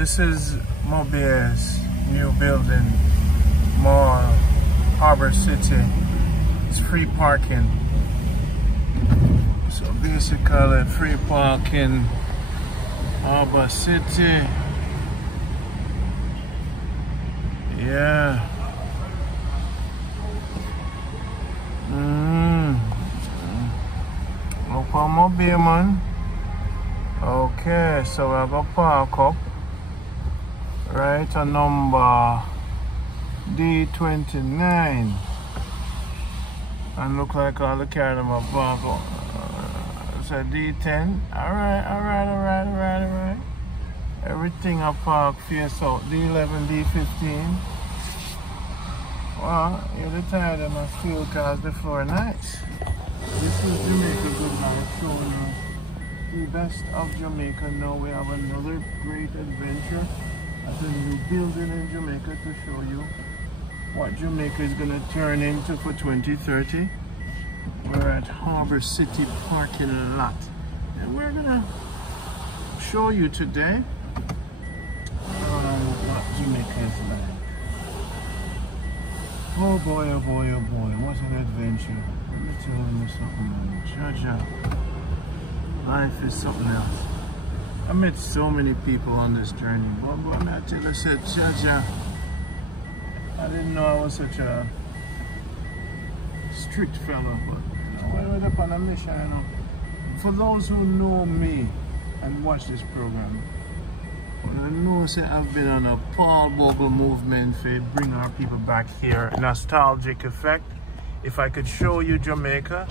this is Montgo's new building, Mall, Harbor City. It's free parking. So basically free parking, Harbor City. Yeah. Look on Montego, man. Okay, so we're gonna park up right at number D29. And look like all the car them are parked up. It's a D10. Alright. Everything I park face out. D11, D15. Well, you're tired of my fuel cars before nights. This is Jamaica Good Life, showing you the best of Jamaica. Now we have another great adventure at a new building in Jamaica to show you what Jamaica is going to turn into for 2030. We're at Harbor City parking lot, and we're going to show you today what Jamaica is like. Oh boy, what an adventure. Let me tell you something, man. Jaja, life is something else. I met so many people on this journey, but when I tell you, said, Jaja, I didn't know I was such a strict fellow, but you know, I went up on a mission, you know. For those who know me and watch this program, well, I know that I've been on a Paul Bogle movement for bring our people back here. Nostalgic effect. If I could show you Jamaica,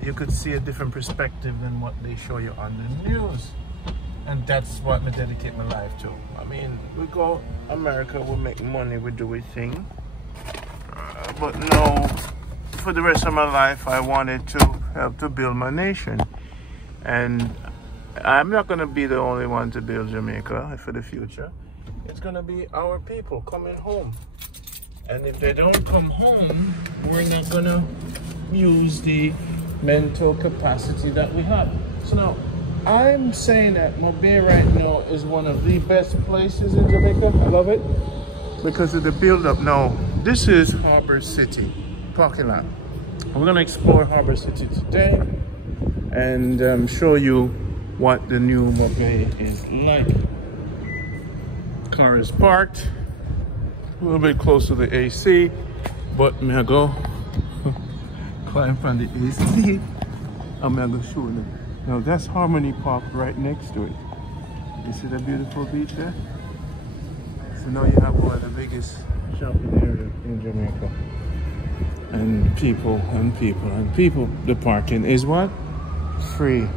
you could see a different perspective than what they show you on the news. And that's what I dedicate my life to. I mean, we go America, we make money, we do a thing. But no, for the rest of my life, I wanted to help to build my nation. And I'm not going to be the only one to build Jamaica for the future. It's going to be our people coming home. And if they don't come home, we're not going to use the mental capacity that we have. So now, I'm saying that Montego right now is one of the best places in Jamaica. I love it because of the build-up. Now, this is Harbor City parking lot. We're going to explore Harbor City today and show you what the new Montego is like. Car is parked a little bit close to the AC, but may I go climb from the AC. I'm gonna go show them. Now that's Harmony Park right next to it. You see the beautiful beach there? So now you have one of the biggest shopping areas in Jamaica. And people. The parking is what? Free.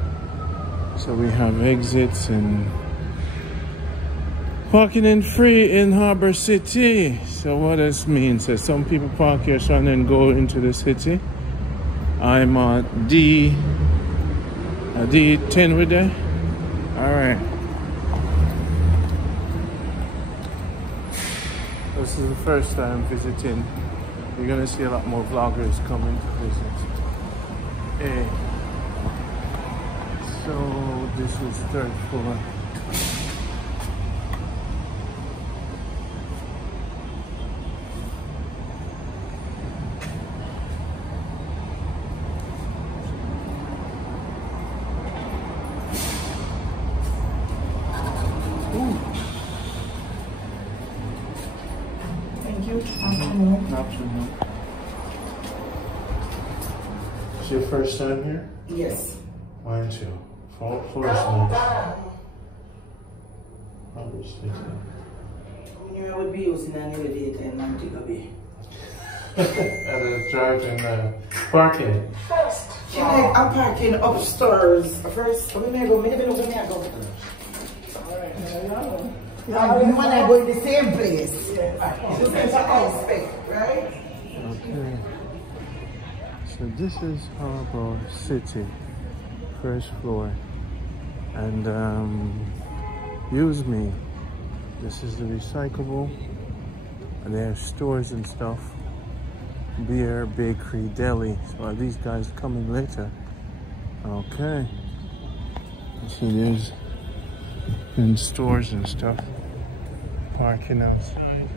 So we have exits and parking in free in Harbor City. So what this means is some people park here so and then go into the city. I'm on D10 with that. All right. This is the first time visiting. You're gonna see a lot more vloggers coming to visit. Hey. So this is third floor. Thank you. Afternoon. Afternoon. It's your first time here? Yes. Mine too. Flourishes. I would be using an elevator in Montego Bay. At a driving parking. I'm parking upstairs. First, we may go. Maybe we may go. Alright, you want to go in the same place. Yes. So that's what I expect, right? Okay. So this is Harbor City, first floor. And use me. This is the recyclable. And they have stores and stuff. Beer, bakery, deli. So are these guys coming later? Okay. You see there's in stores and stuff. parking outside.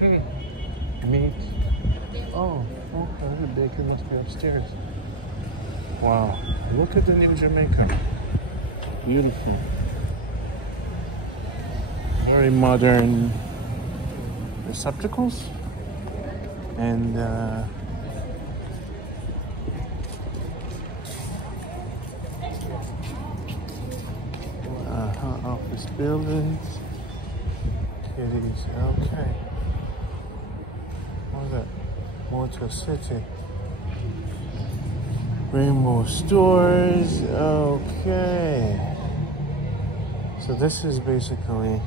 Meat. Oh, okay, the bacon must be upstairs. Wow, look at the new Jamaica. Beautiful. Very modern receptacles. And office buildings. Kitties, okay. What's that? Motor City. Rainbow stores, okay. So this is basically,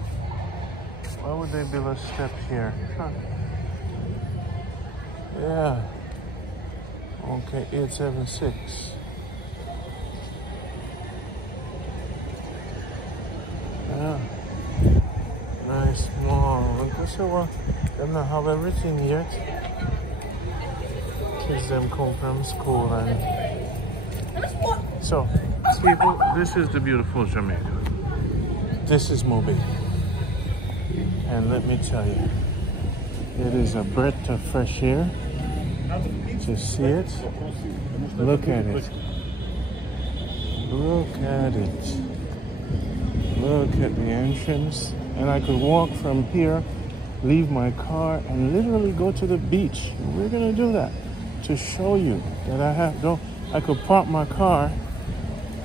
why would they build a step here? Huh. Yeah. Okay, 876. Yeah. Nice mall. Look at what they don't have everything yet. Kids them come from school and so people, this is the beautiful Jamaica. This is Moby. And let me tell you, it is a breath of fresh air to see it. Look at it. Look at it. Look at the entrance. And I could walk from here, leave my car, and literally go to the beach. We're gonna do that to show you that I could park my car.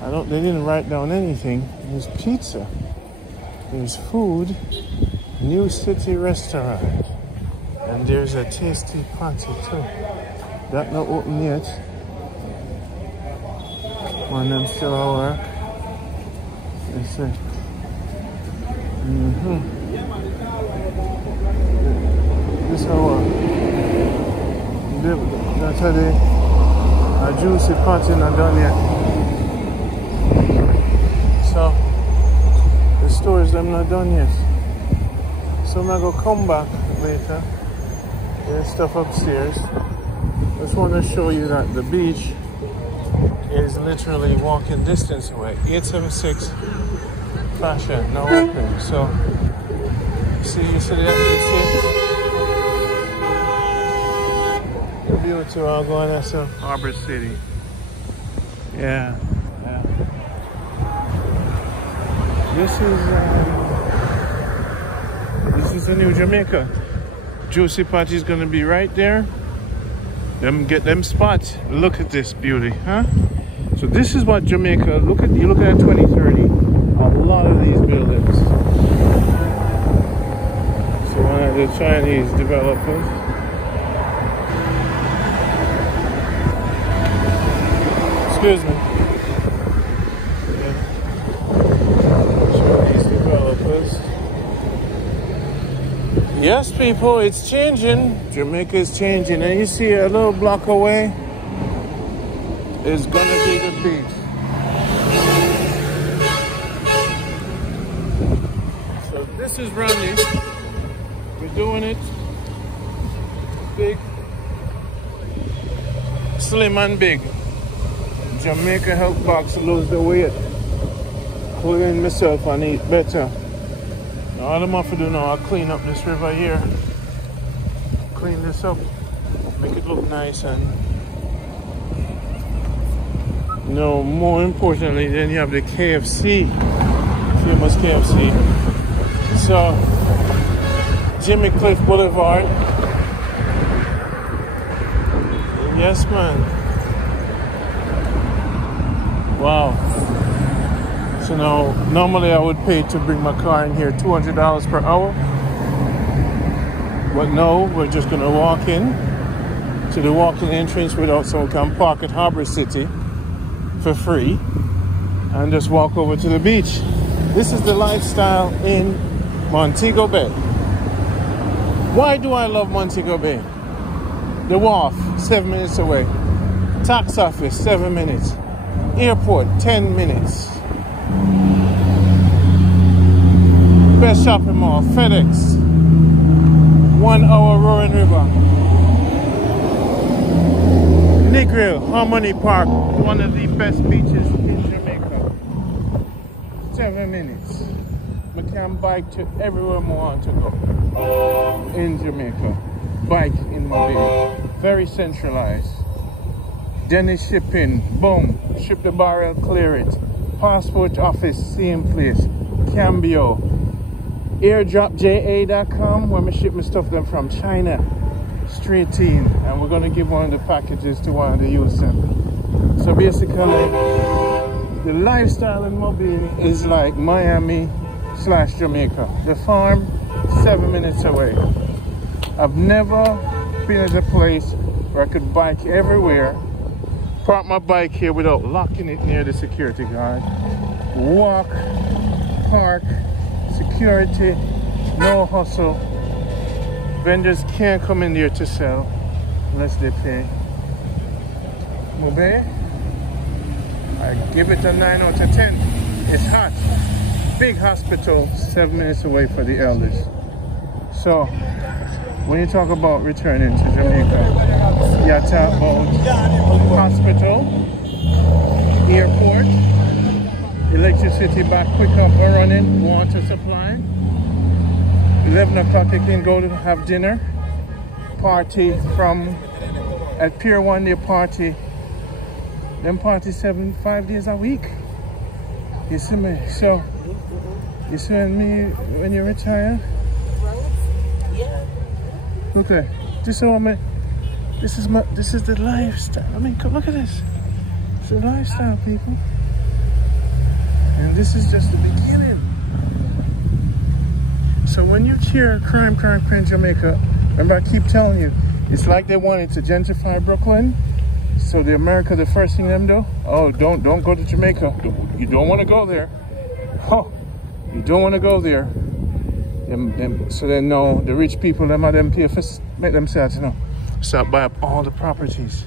They didn't write down anything. There's pizza. There's food. New City Restaurant. And there's a tasty party too. That not open yet. One of them still at work. Let's see. This hour. That's how a juicy party not done yet. So the stores them not done yet. So I'm gonna come back later. There's stuff upstairs. Just want to show you that the beach is literally walking distance away. 876 Fashion, now open. So see that beautiful. I'll go on to Harbor City. Yeah. This is the new Jamaica. Juicy Party is gonna be right there. Get them spots. Look at this beauty, huh? So this is what Jamaica. You look at 2030. A lot of these buildings. So one of the Chinese developers. Excuse me. Chinese developers. Yes, people, it's changing. Jamaica is changing. And you see a little block away is gonna be the beach. So this is Randy. We're doing it. Big. Slim and big. Jamaica Health Box lose the weight. Clean myself and eat better. All I'm have to do now, I'll clean up this river here. Clean this up. Make it look nice and more importantly, then you have the KFC. Famous KFC. So Jimmy Cliff Boulevard. Yes, man. Wow. So now, normally I would pay to bring my car in here $200 per hour. But no, we're just gonna walk in to the walk-in entrance without someone can park at Harbor City for free and just walk over to the beach. This is the lifestyle in Montego Bay. Why do I love Montego Bay? The wharf, 7 minutes away. Tax office, 7 minutes. Airport, 10 minutes. Best shopping mall, FedEx. 1 hour Roaring River. Negril, Harmony Park, one of the best beaches in Jamaica. 7 minutes. I can bike to everywhere I want to go in Jamaica. Bike in Montego. Very centralized. Dennis shipping, boom, ship the barrel, clear it. Passport office, same place. Cambio. Airdropja.com, where I ship my stuff them from China. Straight in. And we're gonna give one of the packages to one of the youths. So basically, the lifestyle in Mobile is like Miami/Jamaica. The farm, 7 minutes away. I've never been at a place where I could bike everywhere, park my bike here without locking it near the security guard, walk, park, security, no hustle. Vendors can't come in there to sell unless they pay. Mobile, I give it a 9 out of 10. It's hot. Big hospital, 7 minutes away for the elders. So, when you talk about returning to Jamaica, you talk about hospital, airport, electricity back quick up and running, water supply. 11 o'clock you can go to have dinner, party from, at Pier 1 they party. Them party 5 days a week. You see me? So, you see me when you retire? Yeah. Okay, this is the lifestyle. I mean, look at this. It's the lifestyle, people. And this is just the beginning. So when you hear crime Jamaica, remember I keep telling you, it's like they wanted to gentrify Brooklyn. So the first thing them do, oh, don't go to Jamaica. You don't want to go there. Oh, you don't want to go there. So they know the rich people, them pay for, make themselves, you know, start buy up all the properties.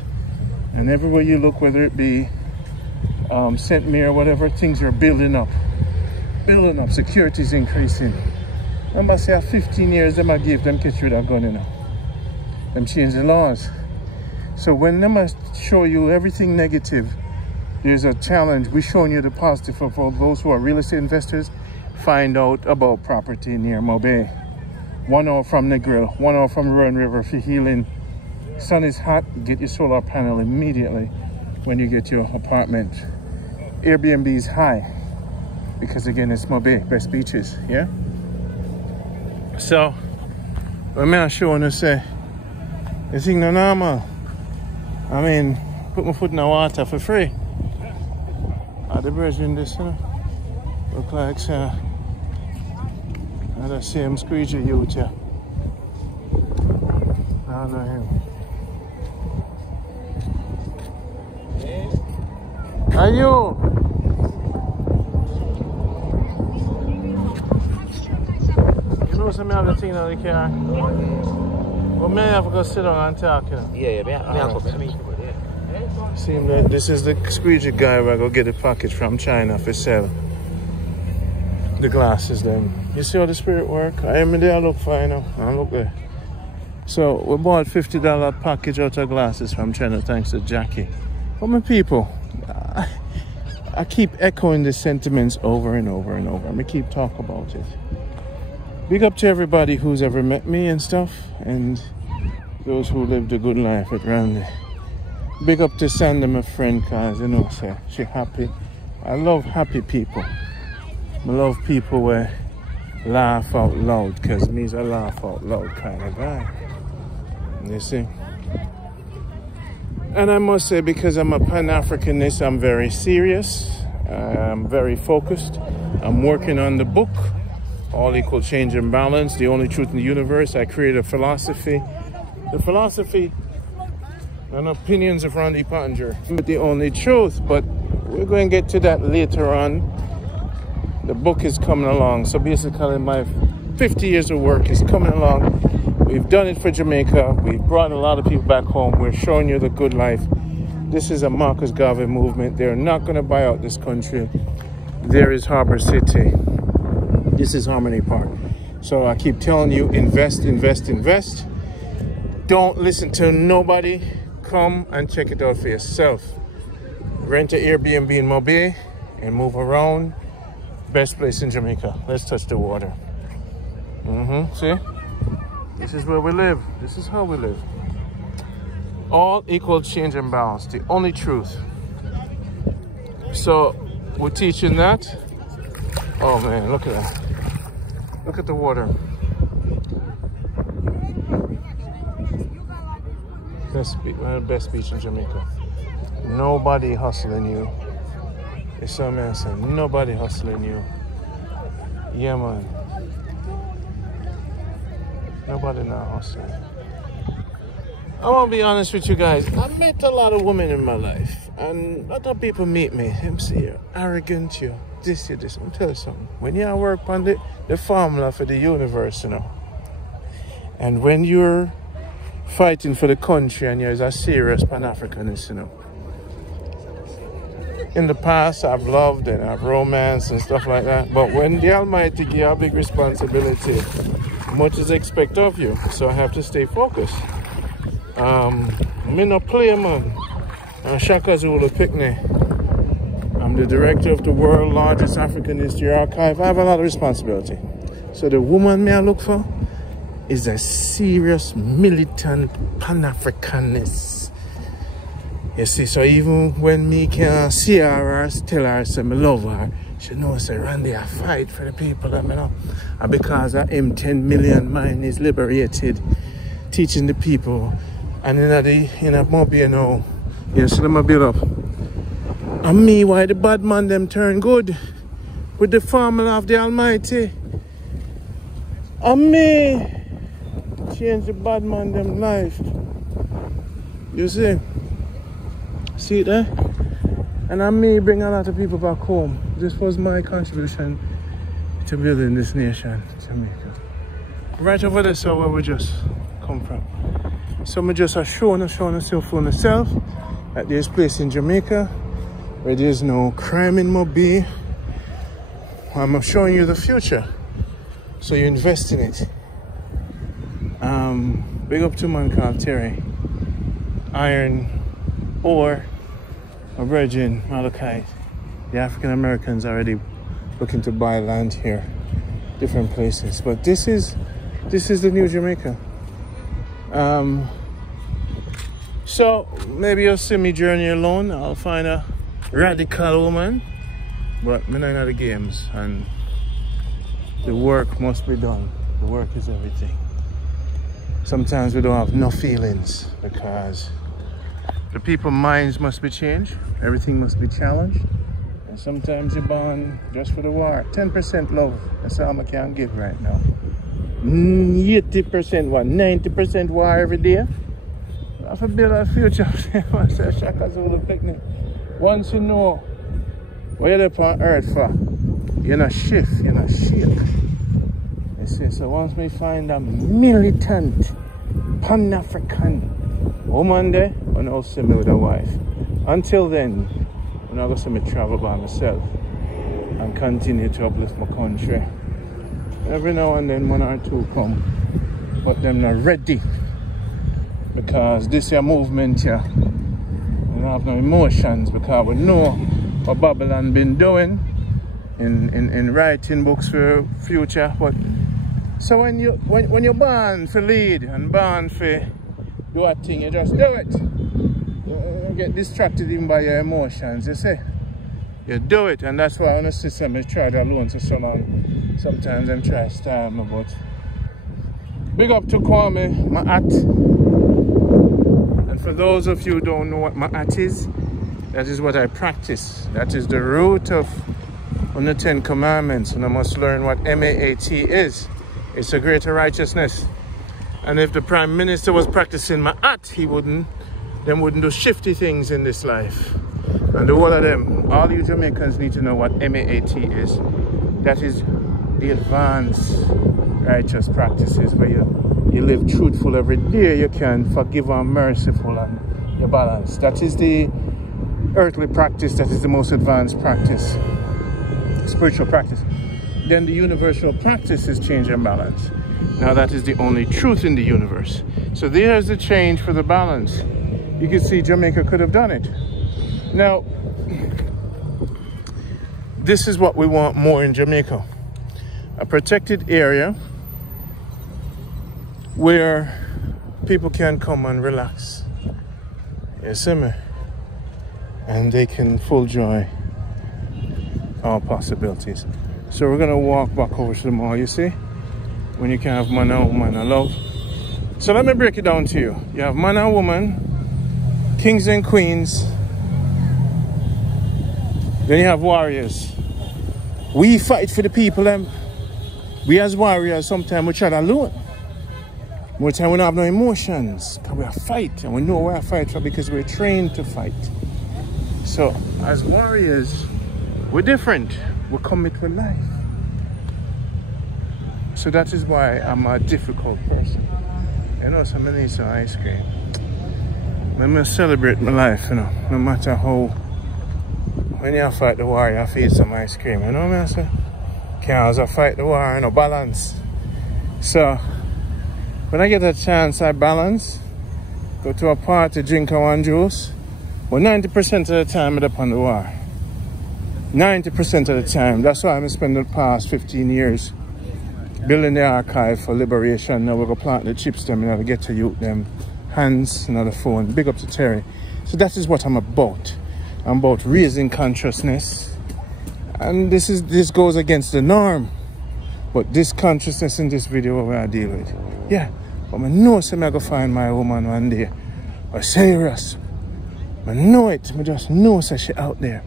And everywhere you look, whether it be St. Mary, whatever, things are building up. Security's increasing. Remember, say 15 years, them I give them catch you with a gun, you know. Them change the laws. So when them I show you everything negative, there's a challenge. We're showing you the positive for those who are real estate investors. Find out about property near Mobile. 1 hour from the grill, 1 hour from Rowan River for healing. Sun is hot, get your solar panel immediately when you get your apartment. Airbnb is high because again it's Mobile, best beaches, yeah? So, what I'm showing you say, this thing no normal. I mean, put my foot in the water for free. The bridge in this, you know, look like the same squeegee youth here. I don't know him. Are you? You know some other thing on the car? Well, may I have to go sit down and talk, you know? Yeah, Seems like this is the squeegee guy where I go get a package from China for sale. The glasses then. You see how the spirit work? I am there, I look fine now. I look there. So we bought $50 package out of glasses from China thanks to Jackie. But my people, I keep echoing the sentiments over and over and over. I'm gonna keep talking about it. Big up to everybody who's ever met me and stuff, and those who lived a good life at Randy. Big up to Sandy, my friend, cause you know, say she happy. I love happy people. I love people where laugh out loud, cause me's a laugh out loud kind of guy. You see? And I must say, because I'm a Pan-Africanist, I'm very serious. I'm very focused. I'm working on the book, All Equal Change and Balance, The Only Truth in the Universe. I created a philosophy. The philosophy and opinions of Randy Pottinger, but the only truth. But we're going to get to that later on. The book is coming along. So basically my 50 years of work is coming along. We've done it for Jamaica. We've brought a lot of people back home. We're showing you the good life. This is a Marcus Garvey movement. They're not going to buy out this country. There is Harbor City. This is Harmony Park. So I keep telling you, invest, invest, invest. Don't listen to nobody. Come and check it out for yourself. Rent an Airbnb in Mobile and move around. Best place in Jamaica. Let's touch the water. See? This is where we live. This is how we live. All equal change and balance. The only truth. So, we're teaching that. Oh man, look at that. Look at the water. One of the best beach in Jamaica. Nobody hustling you. It's so man saying, nobody hustling you. Yeah man. Nobody not hustling. I want to be honest with you guys. I've met a lot of women in my life. And other people meet me. Them say you're arrogant, you this, you this. I'll tell you something. When you work on the formula for the universe, you know. And when you're fighting for the country and you're a serious Pan-Africanist, you know. In the past, I've loved and I've romanced and stuff like that. But when the Almighty gives you a big responsibility, much is expected of you. So I have to stay focused. Me no play, man. I'm Shaka Zulu Picnic. I'm the director of the world's largest African history archive. I have a lot of responsibility. So the woman me I look for is a serious militant Pan-Africanist. You see, so even when me can see her or tell her say me love her, she knows say Randy I fight for the people that me know. And because of him 10 million mind is liberated, teaching the people. And in a mob, you know, yes, let me build up. And me, why the bad man them turn good with the formula of the Almighty. And me change the bad man them life. You see? See it there? And I may bring a lot of people back home. This was my contribution to building this nation, Jamaica. Right over there, so where we just come from. So I just showing myself for myself that there's a place in Jamaica where there's no crime in Mobile. I'm showing you the future. So you invest in it. Big up to man called Terry. Iron ore, a virgin, Malachite. The African Americans are already looking to buy land here, different places. But this is the new Jamaica. So maybe you'll see me journey alone. I'll find a radical woman, but I'm not in the games, and the work must be done. The work is everything. Sometimes we don't have no feelings because the people's minds must be changed. Everything must be challenged. And sometimes you're born just for the war. 10% love. That's all I can give right now. 80% what? 90% war every day. I have to build a future. Shaka Zulu Picnic. Once you know what you're on earth for, you're not shift, you're not shake. You see, so once we find a militant Pan-African woman there, when I'll see me with a wife. Until then, I'm not going to see me travel by myself and continue to uplift my country. Every now and then one or two come, but them not ready. Because this here movement here, we don't have no emotions, because we know what Babylon been doing in writing books for future. But so when you're born for lead and born for do a thing, you just do it. You get distracted even by your emotions, you see. You do it, and that's why on the system is tried alone for so long. Sometimes I'm trying to style me, but big up to Kwame, my hat. And for those of you who don't know what my hat is, that is what I practice. That is the root of the 10 Commandments, and I must learn what MAAT is. It's a greater righteousness. And if the Prime Minister was practicing my art, he wouldn't do shifty things in this life. And the whole of them, all you Jamaicans need to know what MAAT is. That is the advanced righteous practices where you live truthful every day, you can forgive and merciful, and you're balanced. That is the earthly practice, that is the most advanced practice, spiritual practice. Then the universal practice is change and balance. Now that is the only truth in the universe. So there's the change for the balance. You can see Jamaica could have done it. Now, this is what we want more in Jamaica. A protected area where people can come and relax. You see me? And they can full joy all possibilities. So we're gonna walk back over to the mall, you see? When you can have man and woman and love. So let me break it down to you. You have man and woman, kings and queens. Then you have warriors. We fight for the people. We as warriors, sometimes we try to alone. More time we don't have no emotions. Because we are fight. And we know we're fight for because we're trained to fight. So as warriors, we're different. We commit with life. So that is why I'm a difficult person. You know, so I need some ice cream. I'm going to celebrate my life, you know, no matter how. When you fight the war, you feed some ice cream, you know what I say? Because I fight the war, you know, balance. So, when I get a chance, I balance. Go to a party, drink one juice. But 90% of the time, I'm up on the war. 90% of the time. That's why I'm spending the past 15 years building the archive for liberation. Now we're going to plant the chips them, you know, to get to youth them. Hands, another phone. Big up to Terry. So that is what I'm about. I'm about raising consciousness. And this goes against the norm. But this consciousness in this video what I deal with. Yeah. But I know I'm going to find my woman one day. Or serious. I know it. I just know she out there.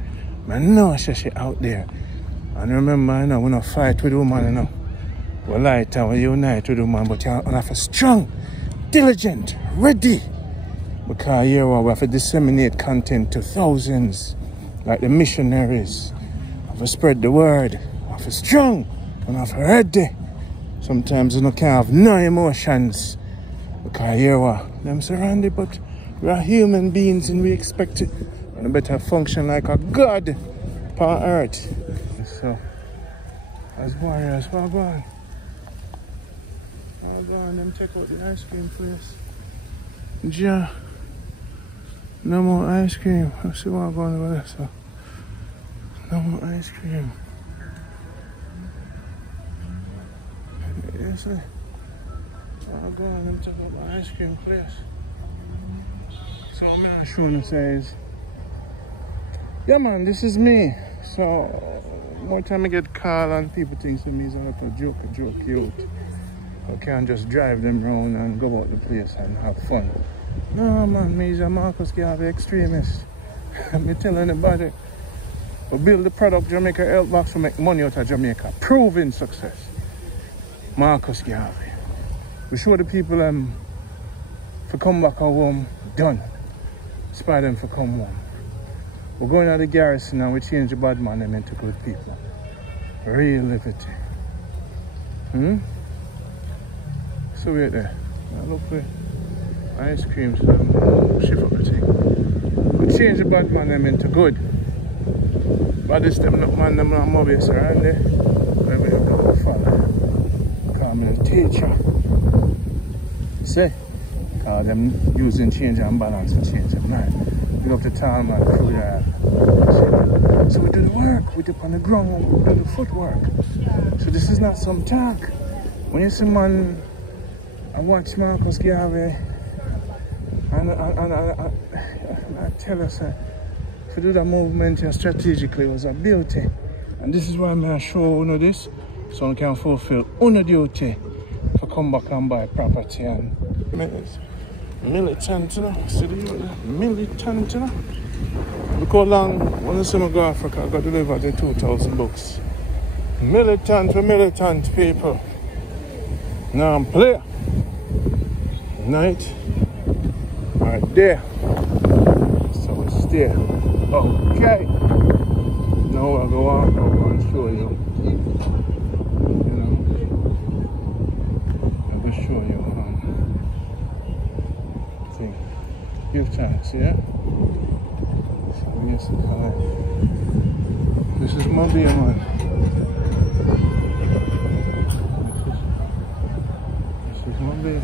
I know she out there. And remember, you know, we don't fight with woman, you know. We light and we unite with woman, but you have to strong, diligent, ready. Because here we have to disseminate content to thousands, like the missionaries. We have to spread the word. We have to strong, we have to ready. Sometimes you can't have no emotions. Because here we are, them surrounded, but we are human beings and we expect it. And better function like a god on earth. So, as warriors, we're going. We're going, them take out the ice cream place. Yeah. No more ice cream. Let's see what I'm going over there. So, no more ice cream. Yes, sir. I'm going, them take out the ice cream place. So, I'm going to show you says. Yeah man, this is me. So more time I get called and people think to me is like a joke youth. I can't just drive them around and go out the place and have fun. No man, me is a Marcus Garvey extremist. I'm telling anybody. We build the product Jamaica Health Box to make money out of Jamaica. Proven success. Marcus Garvey. We show the people for come back home, done. Inspire them for come home. We're going to the garrison and we change the bad man them into good people. Real liberty. So wait there. Now look for ice cream so shift up the thing. We change the bad man them into good. Baddest them not man them not mobies around there. Where we have to follow. Call me the teacher. See? Call them using change and balance to change them mind. We go up to town, man, through that. So we do the work, we dip on the ground, we do the footwork. So this is not some talk. When you see man, I watch Marcus Garvey, and I tell us, if you do that movement strategically, it was a beauty. And this is why I'm going to show you this, so I can fulfill on duty for come back and buy property and militant, you know. See the militant, you know. Look how long when I see me go to Africa, I got delivered the 2,000 books. Militant for militant people. Now I'm play. Night. Right there. So stay. Okay. Now I'll go out and show you. You know. I will show you. Give chance, yeah? So yes, this is my beer, man. This is my beer.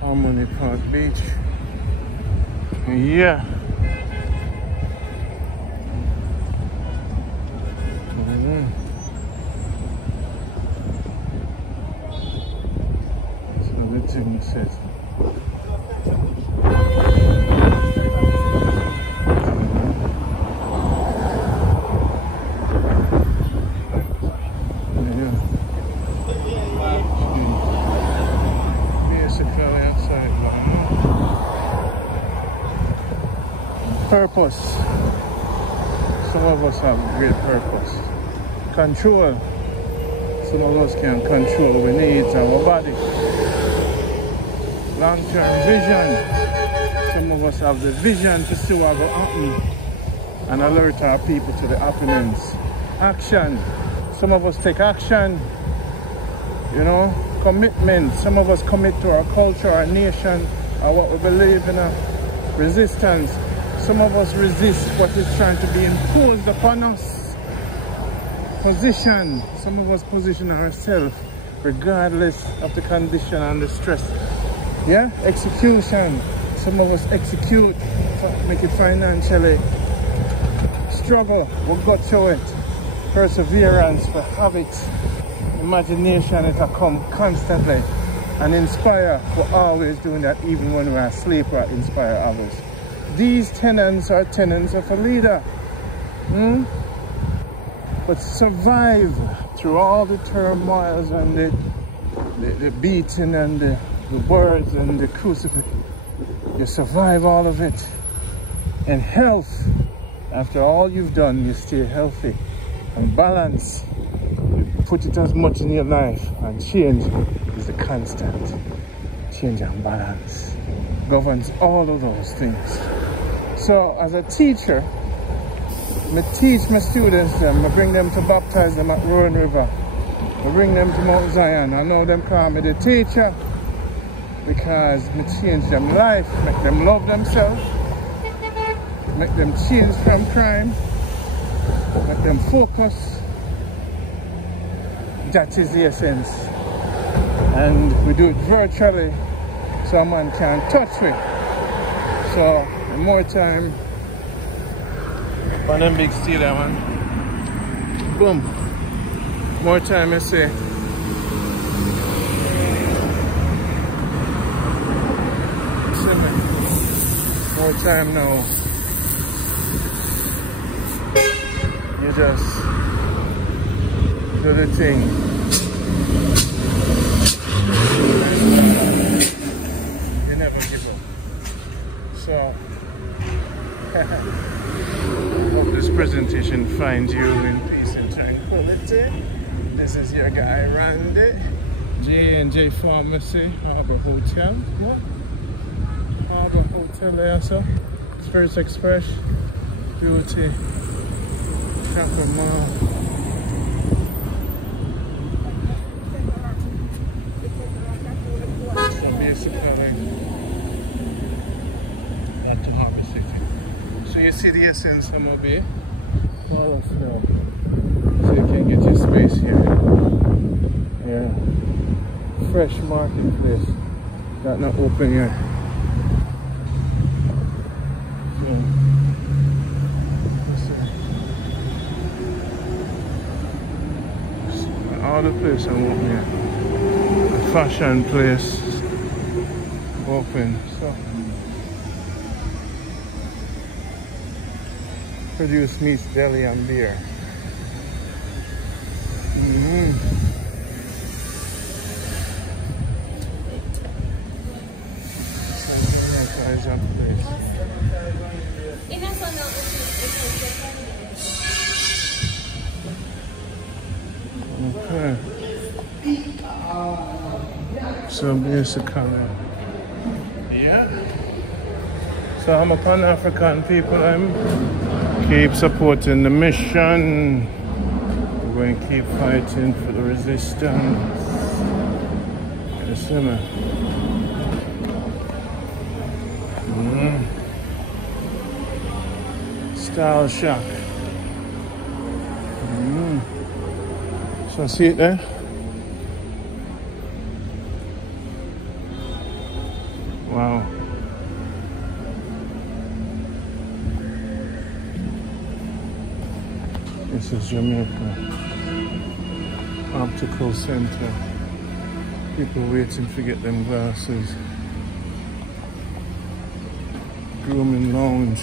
Harmony Park Beach. Yeah. setting, setting. Purpose. Some of us have great purpose. Control. Some of us can control our needs, our body. Long-term vision. Some of us have the vision to see what will happen and alert our people to the happenings. Action. Some of us take action. You know, commitment. Some of us commit to our culture, our nation, or what we believe in. Resistance. Some of us resist what is trying to be imposed upon us. Position. Some of us position ourselves regardless of the condition and the stress. Yeah? Execution. Some of us execute, make it financially. Struggle. We'll go through it. Perseverance for habits. Imagination, it'll come constantly. And inspire. We're always doing that even when we're asleep, we'll inspire others. These tenets are tenets of a leader. But survive through all the turmoils and the beating and the words and the crucifixion. You survive all of it. And health, after all you've done, you stay healthy. And balance, you put it as much in your life. And change is the constant. Change and balance governs all of those things. So as a teacher, I teach my students them, I bring them to baptize them at Rowan River. I bring them to Mount Zion. I know them call me the teacher because I change them life, make them love themselves, make them change from crime, make them focus. That is the essence. And we do it virtually so a man can't touch me. So more time on them big steel man. Boom. More time I say. See me. More time now. You just do the thing. You never give up. So hope this presentation finds you in peace and tranquility. This is your guy Randy, J&J Pharmacy, Harbour Hotel. Yeah. Harbour Hotel there, so Spirit Express, Beauty, Chapel Mall. So basically, back to Harbour City. So you see the essence of Mobi, powerful. So you can get your space here. Yeah. Fresh marketplace. Got not open yet. So, all the place I'm open here. A fashion place open. So produce meats, deli and beer. Okay. So basically, yeah. So I'm a Pan-African people. I'm keep supporting the mission. We're going to keep fighting for the resistance. You see me? Style shock. So see it there? Wow. This is Jamaica. Optical Center. People waiting to get them glasses. Grooming lounge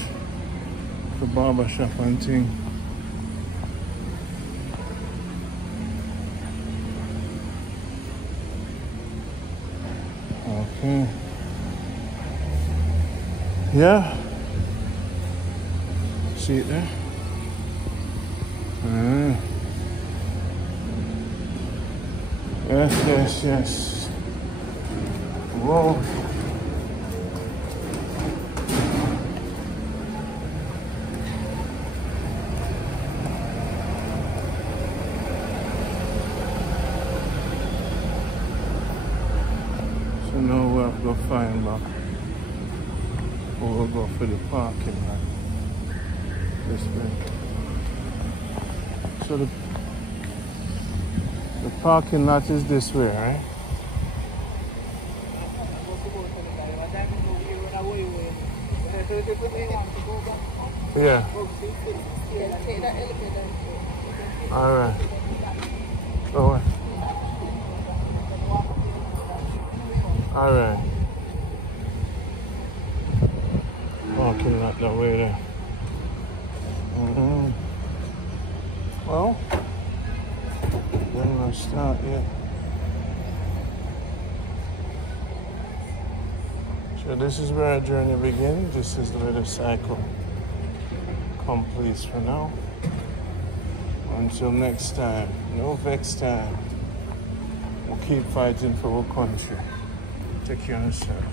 for barber shop and thing. Okay. Yeah. See it there? Yes, yes, yes. Whoa. So now we have to go find back. We'll go for the parking lot. This way. So the parking lot is this way, right? Yeah. Alright. Go on. Alright. Parking lot that way there. Well, then we'll start yet. So this is where our journey begins. This is where the cycle completes for now. Until next time, no vex time. We'll keep fighting for our country. Take care of yourself.